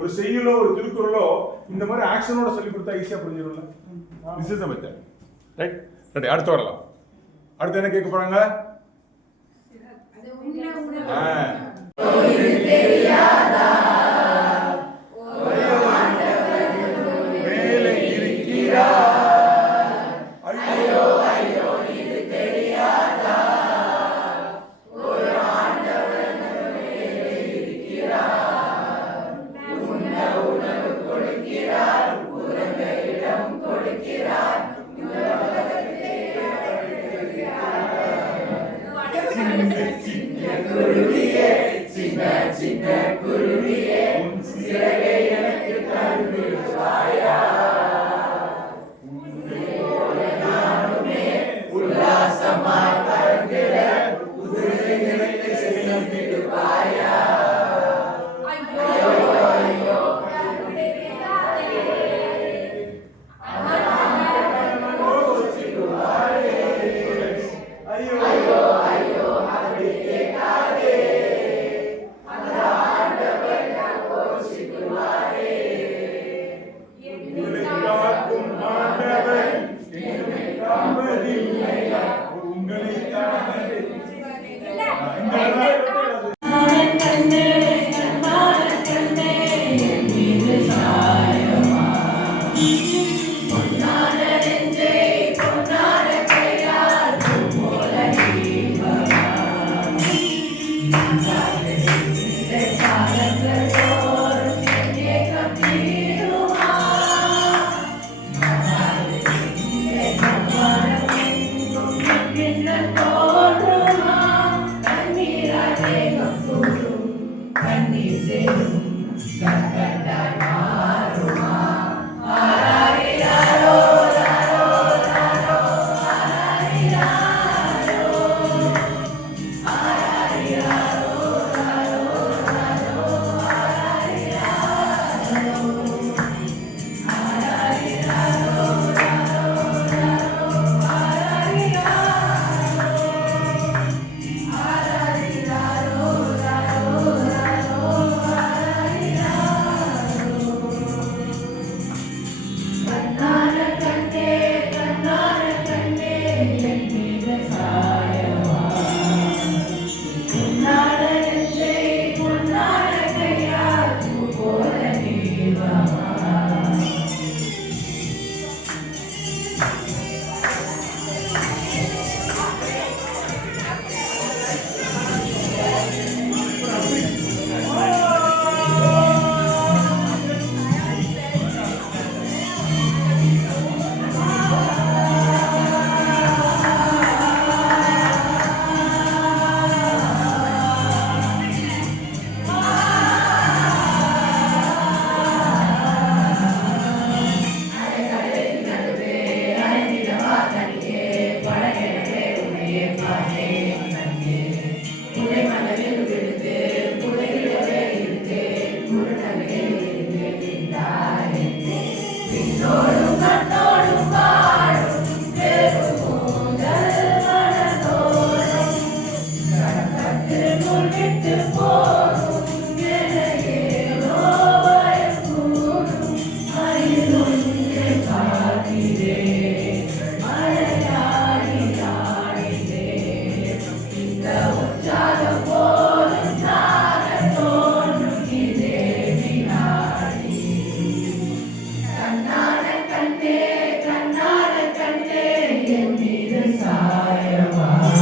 ஒரு செய்யுளோ ஒரு திருக்குறளோ இந்த மாதிரி ஆக்ஷனோட சொல்லி கொடுத்தா ஈஸியா புரிஞ்சிடும்ல. This is the method. Right right. அடுத்து வரலாம். அடுத்து என்ன கேட்க போறாங்க? மேலே இருக்கிறார். ஐயோ ஐயோ இது தெரியாதா, ஒரு ஆண்டவர் மேலே இருக்கிறார். உணவு கொடுக்கிறார், உறங்க இடம் கொடுக்கிறார். சின்ன குருவியே உன் சிறகை எனக்கு தருவாயா. நானுமே உல்லாசமாய் பறந்திட உதிரைகளுக்கு செல்லிடுவாயா. ஐயோ ஐயோ ஐயோ ஐயோ அப்படி கேட்காதே. கண்ணான கண்ணே என் மீது சாயவா.